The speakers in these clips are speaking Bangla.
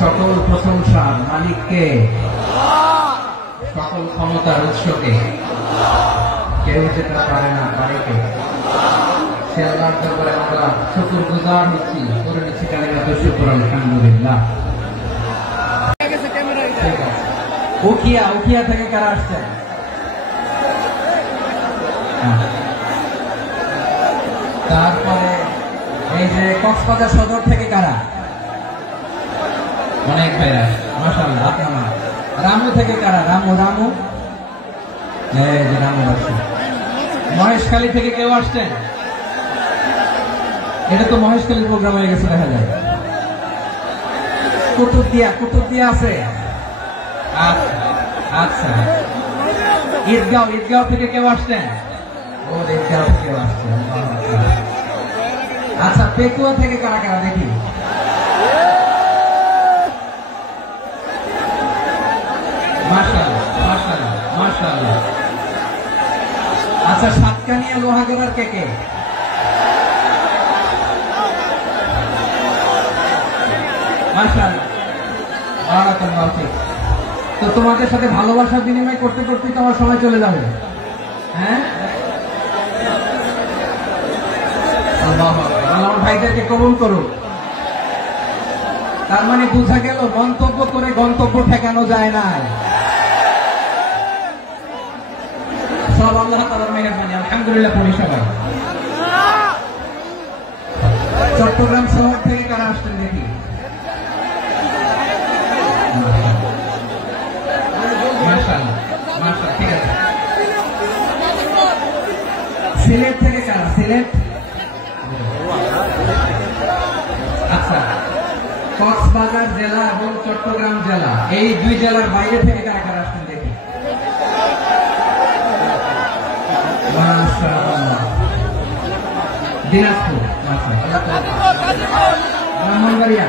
সকল প্রশংসার মালিককে, সকল ক্ষমতার উৎসকে, কেউ যেটা পারে না, পারে কে? সে আল্লাহর দরবারে আমরা শুকরগুজার হচ্ছি, করে নিচ্ছি কালিমাতুশ শুকর, আলহামদুলিল্লাহ। উখিয়া থেকে কারা আসছেন? তারপরে এই যে কক্সবাজার সদর থেকে কারা? অনেক ভাইরা, মাশাআল্লাহ। আপনারা রামু থেকে কারা? রামু এই যে রামু আসছে। মহেশখালী থেকে কেউ আসছেন? এটা তো মহেশখালীর প্রোগ্রাম হয়ে গেছে দেখা যায়। কুতুবদিয়া আছে। আচ্ছা, ঈদগাঁও থেকে কেউ আসছেন? ও ঈদগাঁও থেকে কেউ আসছেন। আচ্ছা, পেকুয়া থেকে কারা কারা দেখি? মাশাআল্লাহ। আচ্ছা, সাতকানিয়া লোহাগড়ার কে? মাশাআল্লাহ, বারাকাল্লাহু ফিক। তো তোমাদের সাথে ভালোবাসার বিনিময় করতে করতে তোমার সময় চলে যাবে। হ্যাঁ, আল্লাহ ভাইদেরকে কবুল করুন। তার মানে বোঝা গেল মন্তব্য করে গন্তব্য ঠেকানো যায় না। সব আল্লাহ তাআলার মেহেরবানি, আলহামদুলিল্লাহ। পড়ি সবাই। চট্টগ্রাম শহর থেকে কারা আসছেন দেখি? মাশাআল্লাহ, ঠিক আছে। সিলেট থেকে কারা? সিলেট। আচ্ছা, কক্সবাজার জেলা এবং চট্টগ্রাম জেলা, এই দুই জেলার বাইরে থেকে কারা কারা আসছেন দেখি? মাশাআল্লাহ। দিনাজপুর, ব্রাহ্মণবাড়িয়া,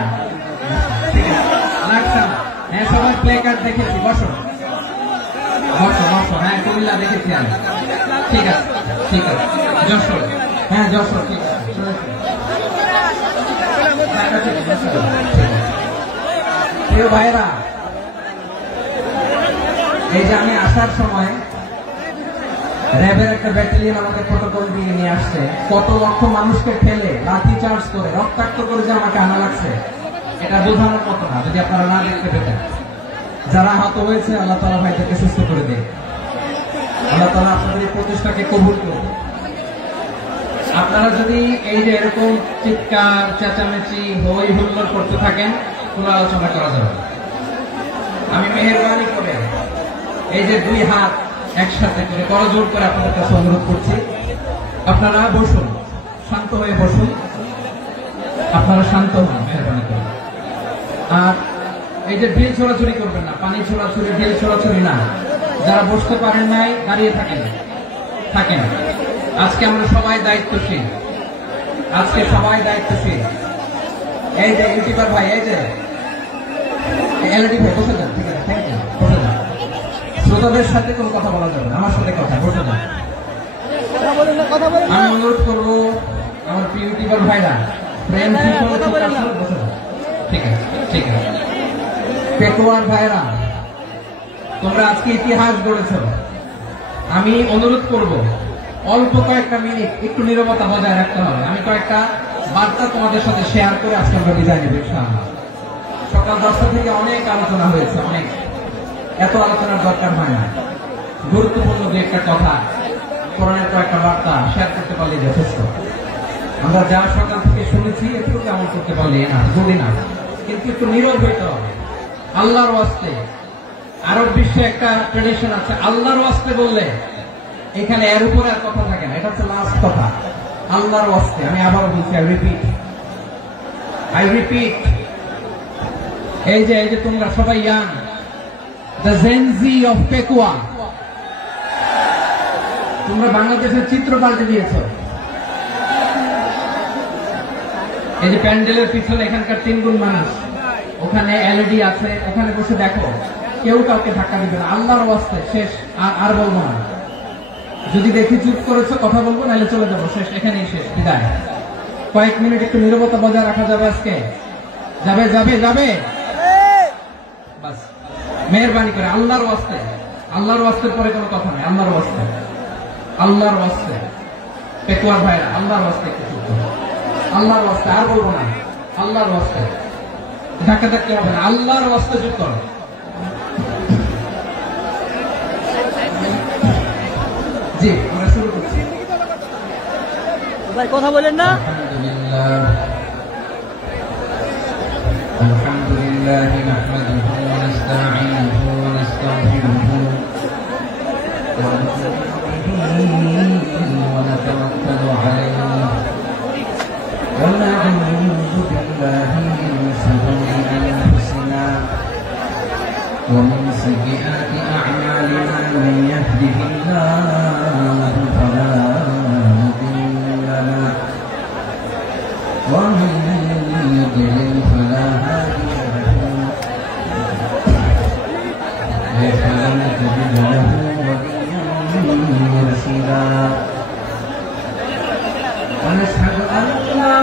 লাকসাম। হ্যাঁ, সবাই প্লে কার্ড দেখেছি। বসো। হ্যাঁ, কুমিল্লা দেখেছি আমি। ঠিক আছে। যশোর। হ্যাঁ, যশোর। ঠিক আছে। প্রিয় ভাইরা, এই যে আমি আসার সময় র্যাবের একটা ব্যাটালিয়ন আমাকে প্রটোকল দিয়ে নিয়ে আসছে। কত লক্ষ মানুষকে ঠেলে লাঠি চার্জ করে রক্তাক্ত করে যে আমাকে আনা লাগছে, এটা বোঝানোর মতো না। যদি আপনারা না দেখতে পেতেন, যারা আহত হয়েছে, আল্লাহ তাআলা ভাইদেরকে সুস্থ করে দেয়। আল্লাহ তাআলা আপনাদের এই প্রচেষ্টাকে কবুল করুন। আপনারা যদি এই যে এরকম চিৎকার চেঁচামেচি হই হুল্লোড় করতে থাকেন, কোনো আলোচনা করা যাবে। আমি মেহেরবানি করে এই যে দুই হাত একসাথে করে করজোড় করে আপনাদের কাছে অনুরোধ করছি, আপনারা বসুন, শান্ত হয়ে বসুন। আপনারা শান্ত হন, মেহেরবানি করে। আর এই যে ঢিল ছোড়াছুড়ি করবেন না, পানি ছোড়াছুড়ি, ঢিল ছোড়াছুড়ি না। যারা বসতে পারেন নাই, দাঁড়িয়ে থাকেন। আজকে আমরা সবাই দায়িত্বশীল। এই যে ইউটিউবার ভাই, এই যে এলইডি ভাই, বসে যান। ঠিক আছে, থ্যাংক ইউ। বসে যান। শ্রোতাদের সাথে কোনো কথা বলা যাবে না, আমার সাথে কথা। বসে যান। আমি অনুরোধ করবো আমার প্রিয় ইউটিউবার ভাইরা, প্রেম বসে যান। ঠিক আছে। পেকুয়ার ভাইরা, তোমরা আজকে ইতিহাস গড়েছ। আমি অনুরোধ করব, অল্প কয়েকটা মিনিট একটু নীরবতা বজায় রাখতে হবে। আমি কয়েকটা বার্তা তোমাদের সাথে শেয়ার করে আজকে আমরা বিদায় নেব ইনশাআল্লাহ। সকাল 10টা থেকে অনেক আলোচনা হয়েছে, এত আলোচনার দরকার হয় না। গুরুত্বপূর্ণ যে একটা কথা, কোরআনের কয়েকটা বার্তা শেয়ার করতে পারলে যথেষ্ট। আমরা যা সকাল থেকে শুনেছি একটু কেমন করতে পারলে না, যদি না, কিন্তু একটু নীরব হইতে হবে। আল্লাহর ওয়াস্তে, আরব বিশ্বে একটা ট্রেডিশন আছে, আল্লাহর ওয়াস্তে বললে এখানে এর উপরে আর কথা থাকে না। এটা হচ্ছে লাস্ট কথা, আল্লাহর ওয়াস্তে। আমি আবার বলছি, আই রিপিট। এই যে তোমরা সবাই young, the Gen Z of Pekua, তোমরা বাংলাদেশের চিত্র পাল্টে দিয়েছ। এই যে প্যান্ডেলের পিছনে এখানকার 3 গুণ মানুষ, ওখানে এলইডি আছে, ওখানে বসে দেখো। কেউ কাউকে ধাক্কা দিবে না, আল্লাহর ওয়াস্তে। শেষ, আর বলবো না। যদি দেখি চুপ করেছো, কথা বলবো, নাহলে চলে যাবো। শেষ, এখানেই শেষ, বিদায়। কয়েক মিনিট একটু নীরবতা বজায় রাখা যাবে আজকে? যাবে? বাস মেহেরবানি করে আল্লাহর ওয়াস্তে, আল্লাহর ওয়াস্তের পরে কোনো কথা নেই, আল্লাহর ওয়াস্তে, আল্লাহর ওয়াস্তে পেকুয়ার ভাইরা, আল্লাহর ওয়াস্তে একটু চুপ করো, আল্লাহর ওয়াস্তে, আর বলবো না, আল্লাহর ওয়াস্তে ধাক্কা ধাক্কি হবে না, আল্লাহর ওয়াস্তে চুপ করো। জি আমরা শুরু করছি। ভাই কথা বলেন না। আলহামদুলিল্লাহ নাহমাদুহু ওয়া নাস্তাঈনুহু ওয়া নাস্তাগফিরুহু ওয়া নু'মিनु বিহি ওয়া নাতাওয়াক্কালু আলাইহি ওয়া না'উযু বিল্লাহি মিন শুরুরি আনফুসিনা ওয়া মিন সাইয়্যাতি আ'মালিনা মান ইয়াহদিহিল্লাহু ফালা মুদিল্লা লাহু ওয়া মান يضلل فلا هادي له فلن تجد له وليا مرشدا ونشهد أن لا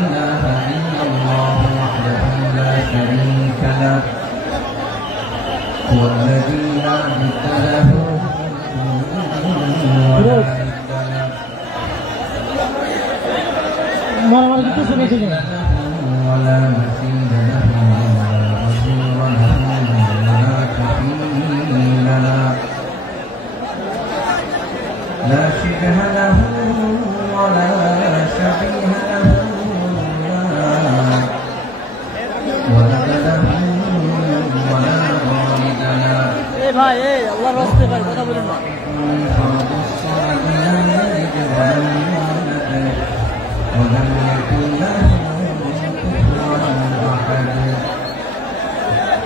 إله إلا الله وحده لا شريك له هو الذي لا ند له ولا ند له ولا مثيل له ولا وزير له ولا كفيل له لا شبه له ولا شبيه له ولد له ولا والد له ভাই আল্লাহর রাস্তায় ভাই কথা বলেন না। فرض الصمد لم يلد ولم يولد ولم يكن له كفوا احد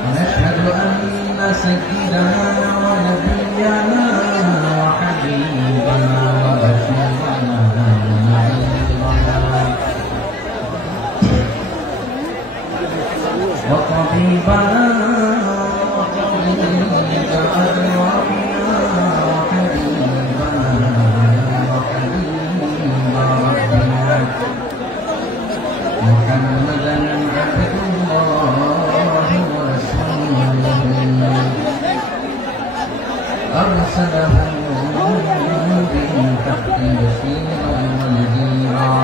ونشهد ان سيدنا ونبينا وحبيبنا وبشيرنا ونذيرنا وطبيبنا وطبيب ارواحنا وحبيبنا وحبيب ربنا محمدا عبد الله ورسوله أرسله بالحق بشيرا ونذيرا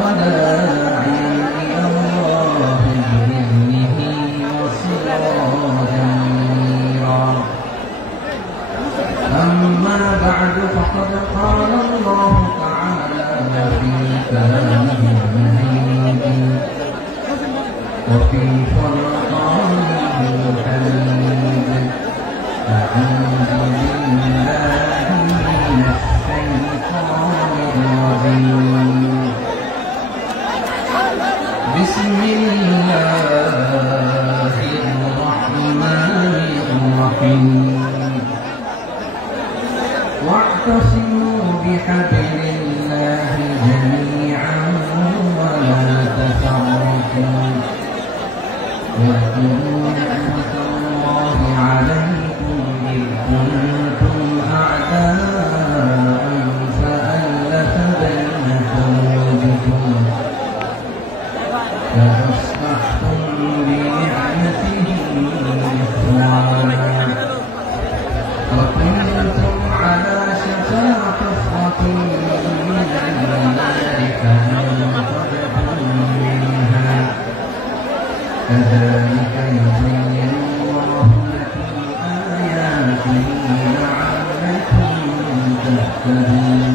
وداعيا إلى الله بإذنه وسراجا منيرا أما بعد فقد قال الله تعالى في كلامه المجيد وفي فرقانه الحميد أعوذ بالله من الشيطان الرجيم بسم الله الرحمن الرحيم واعتصموا بحبل الله جميعا ولا تفرقوا واذكروا نعمة الله عليكم إذ كنتم أعداء فألف بين قلوبكم فأصبحتم بنعمته إخوانا وكنتم على شفا حفرة من النار فأنقذكم منها كذلك يبين الله لكم آياته لعلكم تهتدون